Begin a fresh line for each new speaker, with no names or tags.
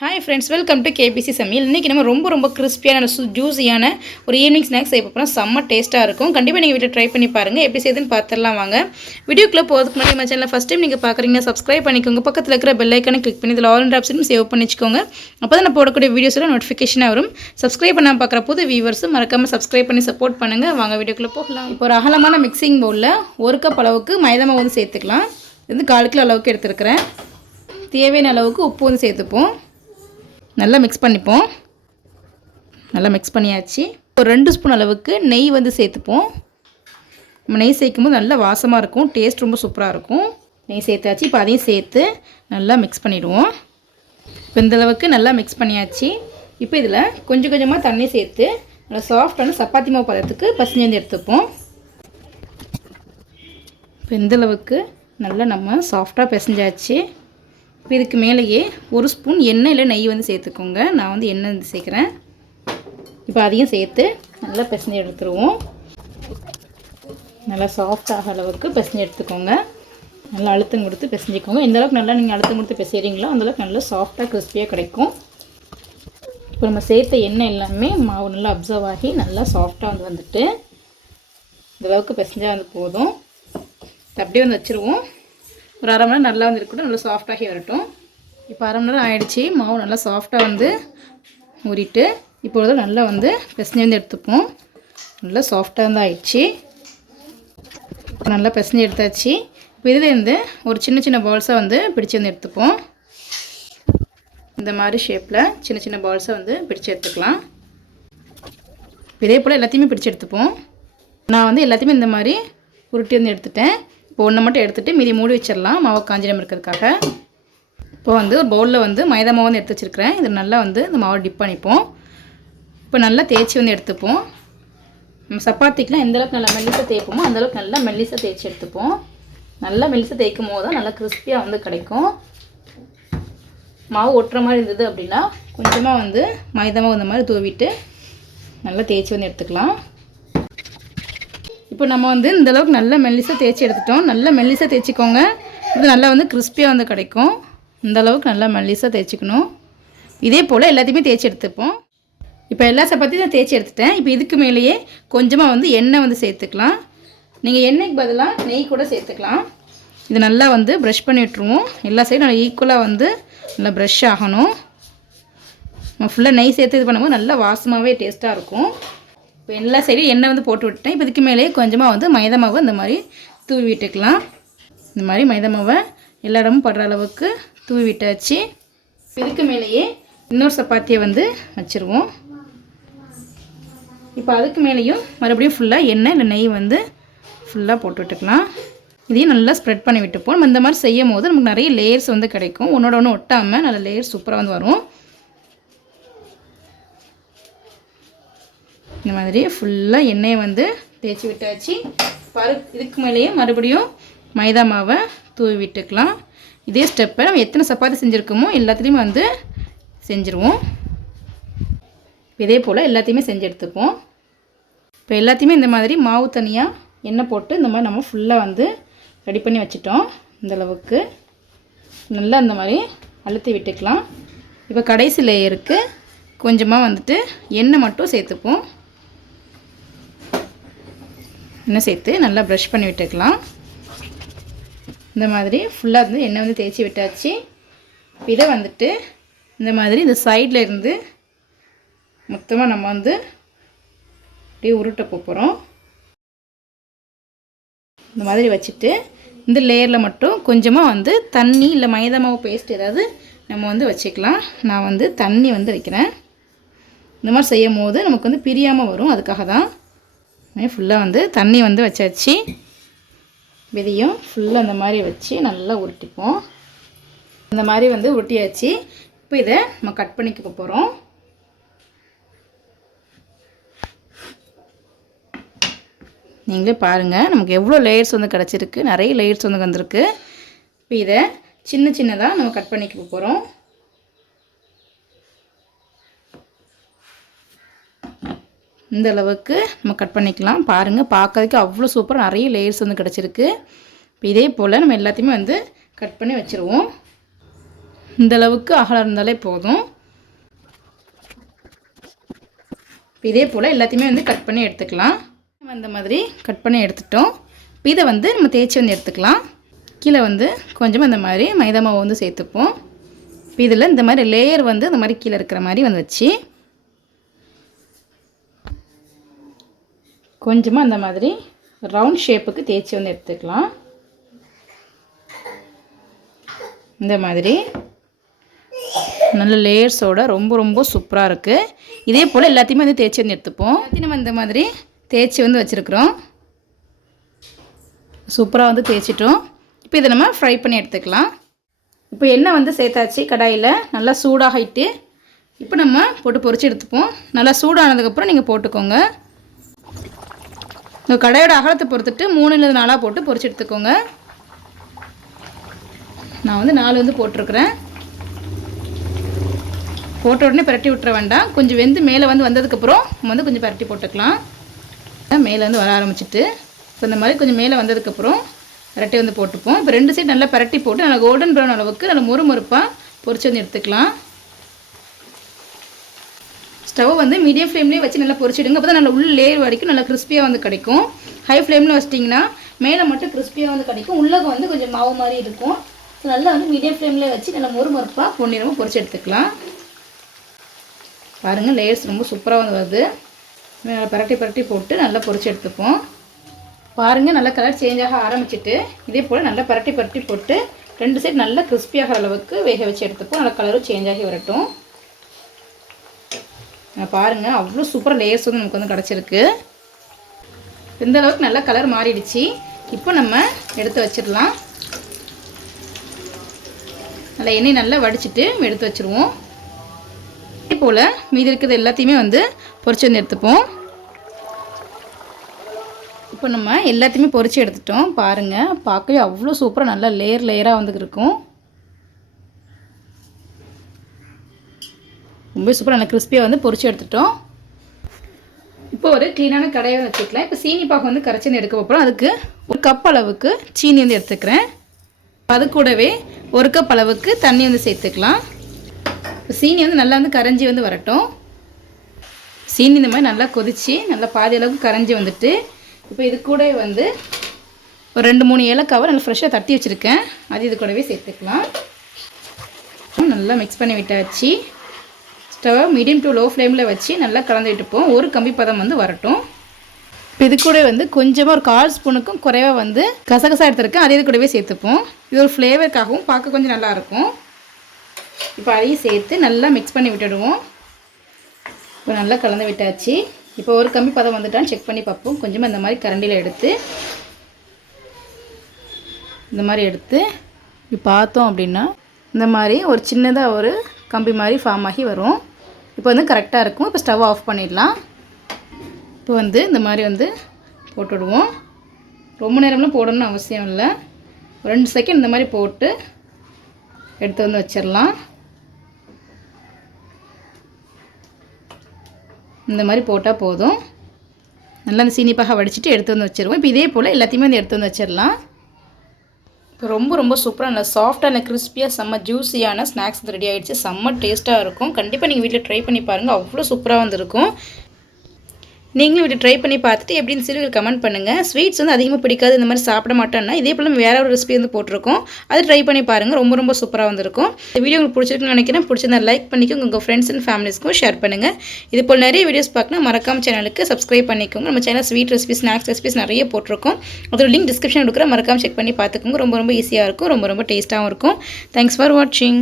Hi friends welcome to KBC சமையல் இன்றைக்கி நம்ம ரொம்ப ரொம்ப கிறிஸ்பியான சு ஜூஸியான ஒரு ஈவினிங் ஸ்நாக்ஸ் செய்ய போகிறோம் செம்ம டேஸ்ட்டாக இருக்கும். கண்டிப்பாக நீங்கள் வீட்டில் ட்ரை பண்ணி பாருங்கள் எப்படி செய்யுதுன்னு பார்த்துடலாம் வாங்க. வீடியோக்குள்ளே போகிறதுக்கு முன்னாடி நம்ம சேனலில் ஃபஸ்ட் டைம் நீங்கள் பார்க்குறீங்கன்னா சப்ஸ்கிரைப் பண்ணிக்கோங்க. பக்கத்தில் இருக்கிற பெல் ஐக்கனை கிளிக் பண்ணி இதில் ஆல் ஆப்ஷனும் சேவ் பண்ணிக்கோங்க அப்போ தான் நான் போடக்கூடிய வீடியோஸில் நோட்டிஃபிகேஷனாக வரும். சப்ஸ்கிரைப் பண்ணாமல் பார்க்குற புது வியூவர்ஸும் மறக்காமல் சப்ஸ்கிரைப் பண்ணி சப்போர்ட் பண்ணுங்கள் வாங்க வீடியோக்குள்ளே போகலாம். இப்போ ஒரு அகலமான மிக்சிங் பவுலில் ஒரு கப் அளவுக்கு மைதா மாவு வந்து சேர்த்துக்கலாம். இது வந்து கால் கிலோ அளவுக்கு எடுத்துருக்கிறேன். தேவையான அளவுக்கு உப்பு வந்து சேர்த்துப்போம். நல்லா மிக்ஸ் பண்ணிப்போம். நல்லா மிக்ஸ் பண்ணியாச்சு. ஒரு ரெண்டு ஸ்பூன் அளவுக்கு நெய் வந்து சேர்த்துப்போம். நம்ம நெய் சேர்க்கும் போது நல்லா வாசமாக இருக்கும். டேஸ்ட் ரொம்ப சூப்பராக இருக்கும். நெய் சேர்த்தாச்சு. இப்போ அதையும் சேர்த்து நல்லா மிக்ஸ் பண்ணிவிடுவோம் இப்போ இந்தளவுக்கு நல்லா மிக்ஸ் பண்ணியாச்சு. இப்போ இதில் கொஞ்சம் கொஞ்சமாக தண்ணி சேர்த்து நல்லா சாஃப்டான சப்பாத்தி மாவு பதத்துக்கு பசஞ்சு எடுத்துப்போம். இப்போ இந்தளவுக்கு நல்லா நம்ம சாஃப்டாக பிசைஞ்சாச்சு. இப்போ இதுக்கு மேலேயே ஒரு ஸ்பூன் எண்ணெய் இல்லை நெய் வந்து சேர்த்துக்கோங்க. நான் வந்து எண்ணெய் வந்து சேர்க்குறேன். இப்போ அதையும் சேர்த்து நல்லா பிசைஞ்சு எடுத்துருவோம். நல்லா சாஃப்ட் ஆகிற அளவுக்கு பிசைஞ்சு எடுத்துக்கோங்க. நல்லா அழுத்தம் கொடுத்து பிசைஞ்சிக்கோங்க. எந்த அளவுக்கு நல்லா நீங்கள் அழுத்தம் கொடுத்து பிசைறீங்களோ அந்தளவுக்கு நல்லா சாஃப்டாக கிறிஸ்பியாக கிடைக்கும். இப்போ நம்ம சேர்த்த எண்ணெய் எல்லாமே மாவு நல்லா அப்சர்வ் ஆகி நல்லா சாஃப்டாக வந்து வந்துட்டு இந்த அளவுக்கு பிசைஞ்சால் வந்து போதும். அப்படியே வந்து வச்சுருவோம். ஒரு அரை மணி நேரம் நல்லா வந்து இருக்கட்டும் நல்லா சாஃப்டாகி வரட்டும். இப்போ அரை மணி நேரம் ஆகிடுச்சி மாவு நல்லா சாஃப்டாக வந்து ஊறிட்டு இப்பொழுது நல்லா வந்து பிசைஞ்சு வந்து எடுத்துப்போம். நல்லா சாஃப்டாக வந்து ஆயிடுச்சு. இப்போ நல்லா பிசைஞ்சு எடுத்தாச்சு. இப்போ இதுலேருந்து ஒரு சின்ன சின்ன பால்ஸாக வந்து பிடிச்சு வந்து எடுத்துப்போம். இந்த மாதிரி ஷேப்பில் சின்ன சின்ன பால்ஸை வந்து பிடிச்சி எடுத்துக்கலாம். இதே போல் எல்லாத்தையுமே பிடிச்சி எடுத்துப்போம். நான் வந்து எல்லாத்தையுமே இந்த மாதிரி உருட்டி வந்து எடுத்துட்டேன். இப்போ ஒன்று மட்டும் எடுத்துகிட்டு மீதி மூடி வச்சிடலாம். மாவு காஞ்சிடம் இருக்கிறதுக்காக. இப்போ வந்து ஒரு பவுலில் வந்து மைதா மாவு வந்து எடுத்து வச்சுருக்கிறேன். இது நல்லா வந்து இந்த மாவை டிப் பண்ணிப்போம். இப்போ நல்லா தேய்ச்சி வந்து எடுத்துப்போம். நம்ம சப்பாத்திக்கெலாம் எந்த அளவுக்கு நல்லா மெல்லிசாக தேய்ப்போமோ அந்தளவுக்கு நல்லா மெல்லிசாக தேய்ச்சி எடுத்துப்போம். நல்லா மெல்லிசாக தேய்க்கும் போது தான் நல்லா கிறிஸ்பியாக வந்து கிடைக்கும். மாவு ஒட்டுற மாதிரி இருந்தது அப்படின்னா கொஞ்சமாக வந்து மைதா மாவு இந்த மாதிரி தூவிட்டு நல்லா தேய்ச்சி வந்து எடுத்துக்கலாம். இப்போ நம்ம வந்து இந்தளவுக்கு நல்லா மெல்லிசாக தேய்ச்சி எடுத்துட்டோம். நல்லா மெல்லிசாக தேய்ச்சிக்கோங்க. இது நல்லா வந்து கிறிஸ்பியாக வந்து கிடைக்கும். இந்த அளவுக்கு நல்லா மெல்லிசாக தேய்ச்சிக்கணும். இதே போல் எல்லாத்தையுமே தேய்ச்சி எடுத்துப்போம். இப்போ எல்லா சப்பாத்தியும் நான் தேய்ச்சி எடுத்துட்டேன். இப்போ இதுக்கு மேலேயே கொஞ்சமாக வந்து எண்ணெய் வந்து சேர்த்துக்கலாம். நீங்கள் எண்ணெய்க்கு பதிலாக நெய் கூட சேர்த்துக்கலாம். இது நல்லா வந்து ப்ரஷ் பண்ணி விட்ருவோம் எல்லா சைடும் நல்லா ஈக்குவலாக வந்து நல்லா ப்ரஷ் ஆகணும். நம்ம ஃபுல்லாக நெய் சேர்த்து இது பண்ணும்போது நல்லா வாசமாகவே டேஸ்ட்டாக இருக்கும். இப்போ எல்லா சைடும் எண்ணெய் வந்து போட்டு விட்டேன் இப்போ இதுக்கு மேலேயே கொஞ்சமாக வந்து மைதா மாவு இந்த மாதிரி தூவி விட்டுக்கலாம். இந்த மாதிரி மைதா மாவை எல்லா இடமும் படுற அளவுக்கு தூவி விட்டாச்சு. இதுக்கு மேலேயே இன்னொரு சப்பாத்தியை வந்து வச்சுருவோம். இப்போ அதுக்கு மேலேயும் மறுபடியும் ஃபுல்லாக எண்ணெய் இல்லை நெய் வந்து ஃபுல்லாக போட்டு விட்டுக்கலாம். இதையும் நல்லா ஸ்ப்ரெட் பண்ணி விட்டுப்போம். நம்ம இந்த மாதிரி செய்யும் போது நமக்கு நிறைய லேயர்ஸ் வந்து கிடைக்கும். ஒன்றோட ஒன்று ஒட்டாமல் நல்ல லேயர்ஸ் சூப்பராக வந்து வரும். இந்த மாதிரி ஃபுல்லாக எண்ணெயை வந்து தேய்ச்சி விட்டாச்சு. பரு இதுக்கு மேலேயே மறுபடியும் மைதா மாவை தூவி விட்டுக்கலாம். இதே ஸ்டெப்பை நம்ம எத்தனை சப்பாத்தி செஞ்சுருக்கோமோ எல்லாத்துலேயுமே வந்து செஞ்சுருவோம். இதே போல் எல்லாத்தையுமே செஞ்சு எடுத்துப்போம். இப்போ எல்லாத்தையுமே இந்த மாதிரி மாவு தனியாக எண்ணெய் போட்டு இந்த மாதிரி நம்ம ஃபுல்லாக வந்து ரெடி பண்ணி வச்சுட்டோம் இந்தளவுக்கு நல்லா இந்த மாதிரி அழுத்தி விட்டுக்கலாம். இப்போ கடைசி லேயருக்கு கொஞ்சமாக வந்துட்டு எண்ணெய் மட்டும் சேர்த்துப்போம். எண்ணெய் சேர்த்து நல்லா ப்ரஷ் பண்ணி விட்டுக்கலாம். இந்த மாதிரி ஃபுல்லாக வந்து எண்ணெய் வந்து தேய்ச்சி விட்டாச்சு. இதை வந்துட்டு இந்த மாதிரி இந்த சைடில் இருந்து மொத்தமாக நம்ம வந்து அப்படியே உருட்ட போகிறோம் இந்த மாதிரி வச்சுட்டு இந்த லேயரில் மட்டும் கொஞ்சமாக வந்து தண்ணி இல்லை மைதா மாவு பேஸ்ட் ஏதாவது நம்ம வந்து வச்சுக்கலாம். நான் வந்து தண்ணி வந்து வைக்கிறேன். இந்த மாதிரி செய்யும் போது நமக்கு வந்து பிரியாமல் வரும். அதுக்காக தான் ஃபுல்லாக வந்து தண்ணி வந்து வச்சாச்சு. விதையும் ஃபுல்லாக அந்த மாதிரி வச்சு நல்லா உருட்டிப்போம். இந்த மாதிரி வந்து உருட்டியாச்சு. இப்போ இதை நம்ம கட் பண்ணிக்க போகிறோம் நீங்களே பாருங்கள் நமக்கு எவ்வளோ லேயர்ஸ் வந்து கிடச்சிருக்கு. நிறைய லேயர்ஸ் வந்து வந்திருக்கு. இப்போ இதை சின்ன சின்னதாக நம்ம கட் பண்ணிக்க போகிறோம் இந்த அளவுக்கு நம்ம கட் பண்ணிக்கலாம். பாருங்கள் பார்க்கறதுக்கு அவ்வளோ சூப்பராக நிறைய லேயர்ஸ் வந்து கிடச்சிருக்கு. இப்போ இதே போல் நம்ம எல்லாத்தையுமே வந்து கட் பண்ணி வச்சுருவோம். இந்த அளவுக்கு அகலம் இருந்தாலே போதும். இதே போல் எல்லாத்தையுமே வந்து கட் பண்ணி எடுத்துக்கலாம். அந்த மாதிரி கட் பண்ணி எடுத்துட்டோம். இப்போ இதை வந்து நம்ம தேய்ச்சி வந்து எடுத்துக்கலாம். கீழே வந்து கொஞ்சமாக இந்த மாதிரி மைதா மாவு வந்து சேர்த்துப்போம். இப்போ இதில் இந்த மாதிரி லேயர் வந்து இந்த மாதிரி கீழே இருக்கிற மாதிரி வந்து வச்சு கொஞ்சமாக அந்த மாதிரி ரவுண்ட் ஷேப்புக்கு தேய்ச்சி வந்து எடுத்துக்கலாம். இந்த மாதிரி. நல்ல லேயர்ஸோட ரொம்ப ரொம்ப சூப்பராக இருக்குது இதே போல் எல்லாத்தையுமே வந்து தேய்ச்சி வந்து எடுத்துப்போம். எல்லாத்தையும் நம்ம இந்த மாதிரி தேய்ச்சி வந்து வச்சுருக்குறோம். சூப்பராக வந்து தேய்ச்சிட்டோம். இப்போ இதை நம்ம ஃப்ரை பண்ணி எடுத்துக்கலாம். இப்போ எண்ணெய் வந்து சேர்த்தாச்சு கடாயில். நல்லா சூடாகிட்டு இப்போ நம்ம போட்டு பொறிச்சு எடுத்துப்போம். நல்லா சூடானதுக்கப்புறம் நீங்கள் போட்டுக்கோங்க. உங்கள் கடையோட அகலத்தை பொறுத்துட்டு மூணு இல்லை போட்டு பொறிச்சு எடுத்துக்கோங்க. நான் வந்து நாலு வந்து போட்டிருக்கிறேன். போட்ட உடனே பரட்டி விட்டுற வேண்டாம். கொஞ்சம் வெந்து மேலே வந்து வந்ததுக்கப்புறம் நம்ம வந்து கொஞ்சம் பரட்டி போட்டுக்கலாம். மேலே வந்து வர ஆரம்பிச்சிட்டு. இப்போ இந்த மாதிரி கொஞ்சம் மேலே வந்ததுக்கப்புறம் பரட்டி வந்து போட்டுப்போம். இப்போ ரெண்டு சைடு நல்லா பரட்டி போட்டு நல்லா கோல்டன் ப்ரௌன் அளவுக்கு நல்லா முறுமுறுப்பாக மொறுப்பாக வந்து எடுத்துக்கலாம். ஸ்டவ் வந்து மீடியம் ஃப்ளேம்லேயே வச்சு நல்லா பொரிச்சிடுங்க. அப்போ தான் நல்லா உள்ள லேயர் வரைக்கும் நல்லா கிறிஸ்பியாக வந்து கிடைக்கும். ஹை ஃப்ளேமில் வச்சிட்டிங்கன்னா மேலே மட்டும் கிறிஸ்பியாக வந்து கிடைக்கும். உள்ளக வந்து கொஞ்சம் மாவு மாதிரி இருக்கும். நல்லா வந்து மீடியம் ஃப்ளேமில் வச்சு நல்லா மொறு மொறுப்பாக பொன்னிறமாக பொரிச்சு எடுத்துக்கலாம். பாருங்கள் லேயர்ஸ் ரொம்ப சூப்பராக வந்து வருது. பரட்டி பரட்டி போட்டு நல்லா பொரிச்சு எடுத்துப்போம். பாருங்கள் நல்லா கலர் சேஞ்ச் ஆக ஆரம்பிச்சிட்டு இதே போல் நல்லா பரட்டி பரட்டி போட்டு ரெண்டு சைடு நல்லா கிறிஸ்பியாகிற அளவுக்கு வேக வச்சு எடுத்துப்போம். நல்லா கலரும் சேஞ்ச் ஆகி வரட்டும். பாருங்கள் அவ்வளோ சூப்பராக லேயர்ஸ் வந்து நமக்கு வந்து கிடச்சிருக்கு. இந்த அளவுக்கு நல்லா கலர் மாறிடுச்சு. இப்போ நம்ம எடுத்து வச்சிடலாம். நல்லா எண்ணெய் நல்லா வடிச்சிட்டு எடுத்து வச்சுருவோம். இதே போல் மீதி இருக்கிறது எல்லாத்தையுமே வந்து பொறிச்சு வந்து எடுத்துப்போம். இப்போ நம்ம எல்லாத்தையுமே பொறிச்சு எடுத்துட்டோம். பாருங்கள் பார்க்கவே அவ்வளோ சூப்பராக நல்லா லேயர் லேயராக வந்து இருக்கும். ரொம்ப சூப்பராக நல்லா கிறிஸ்பியாக வந்து பொறிச்சு எடுத்துட்டோம். இப்போ ஒரு க்ளீனான கடையை வச்சுக்கலாம். இப்போ சீனி பாக்கு வந்து கரைச்சி எடுக்க போகிறோம் அதுக்கு ஒரு கப் அளவுக்கு சீனி வந்து எடுத்துக்கிறேன். அது கூடவே ஒரு கப் அளவுக்கு தண்ணி வந்து சேர்த்துக்கலாம். இப்போ சீனி வந்து நல்லா வந்து கரைஞ்சி வந்து வரட்டும். சீனி இந்த மாதிரி நல்லா கொதித்து நல்லா பாதி அளவுக்கு கரைஞ்சி வந்துட்டு இப்போ இது கூட வந்து ஒரு ரெண்டு மூணு ஏலக்காவை நல்லா ஃப்ரெஷ்ஷாக தட்டி வச்சுருக்கேன். அது இது கூடவே சேர்த்துக்கலாம். நல்லா மிக்ஸ் பண்ணி விட்டாச்சு. ஸ்டவ் மீடியம் டு லோ ஃப்ளேமில் வச்சு நல்லா கலந்து விட்டுப்போம் ஒரு கம்பி பதம் வந்து வரட்டும். இப்போ இது கூட வந்து கொஞ்சமாக ஒரு கால் ஸ்பூனுக்கும் குறைவாக வந்து கசகசா எடுத்துருக்கேன். அதே இது கூடவே சேர்த்துப்போம். இது ஒரு ஃப்ளேவருக்காகவும் பார்க்க கொஞ்சம் நல்லாயிருக்கும் இப்போ அதையும் சேர்த்து நல்லா மிக்ஸ் பண்ணி விட்டுடுவோம். இப்போ நல்லா கலந்து விட்டாச்சு. இப்போ ஒரு கம்பி பதம் வந்துட்டான்னு செக் பண்ணி பார்ப்போம். கொஞ்சமாக இந்த மாதிரி கரண்டியில் எடுத்து இந்த மாதிரி எடுத்து இப்படி பார்த்தோம் அப்படின்னா இந்த மாதிரி ஒரு சின்னதாக ஒரு கம்பி மாதிரி ஃபார்ம் ஆகி வரும். இப்போ வந்து கரெக்டாக இருக்கும். இப்போ ஸ்டவ் ஆஃப் பண்ணிடலாம். இப்போ வந்து இந்த மாதிரி வந்து போட்டுவிடுவோம் ரொம்ப நேரம்லாம் போடணும்னு அவசியம் இல்லை. ரெண்டு செகண்ட் இந்த மாதிரி போட்டு எடுத்து வந்து வச்சிடலாம். இந்த மாதிரி போட்டால் போதும். நல்லா அந்த சீனிப்பாக வடிச்சிட்டு எடுத்து வந்து வச்சுருவோம். இப்போ இதே போல் எல்லாத்தையுமே வந்து எடுத்து வந்து வச்சிடலாம். இப்போ ரொம்ப ரொம்ப சூப்பராக நல்லா சாஃப்டாக இல்லை கிறிஸ்பியாக செம்ம ஜூஸியான ஸ்நாக்ஸ் ரெடி ஆகிடுச்சு செம்ம டேஸ்ட்டாக இருக்கும். கண்டிப்பாக நீங்கள் வீட்டில் ட்ரை பண்ணி பாருங்கள் அவ்வளோ சூப்பராக வந்துருக்கும். நீங்களும் இப்படி ட்ரை பண்ணி பார்த்துட்டு எப்படின்னு சொல்லி கமெண்ட் பண்ணுங்கள் ஸ்வீட்ஸ் வந்து அதிகமாக பிடிக்காது இந்த மாதிரி சாப்பிட மாட்டேன்னா இதே போல் வேறு ஒரு ரெசிபி வந்து போட்டிருக்கோம். அது ட்ரை பண்ணி பாருங்கள் ரொம்ப ரொம்ப சூப்பராக வந்திருக்கும். இந்த வீடியோ உங்களுக்கு பிடிச்சிருக்குன்னு நினைக்கிறேன். பிடிச்சிருந்தா லைக் பண்ணிக்கோங்க உங்கள் ஃப்ரெண்ட்ஸ் அண்ட் ஃபேமிலிஸ்க்கும் ஷேர் பண்ணுங்கள் இது போல் நிறைய வீடியோஸ் பார்க்கணும். மறக்காம சேனலுக்கு சப்ஸ்கிரைப் பண்ணிக்கோங்க. நம்ம channel sweet recipe snacks recipes நிறைய போட்டிருக்கோம். அதோட லிங்க் டிஸ்கிரிப்ஷன் கொடுக்குற மறக்காம செக் பண்ணி பார்த்துக்கோங்க. ரொம்ப ரொம்ப ஈஸியாக இருக்கும். ரொம்ப ரொம்ப டேஸ்ட்டாகவும் இருக்கும். தேங்க்ஸ் ஃபார் வாட்சிங்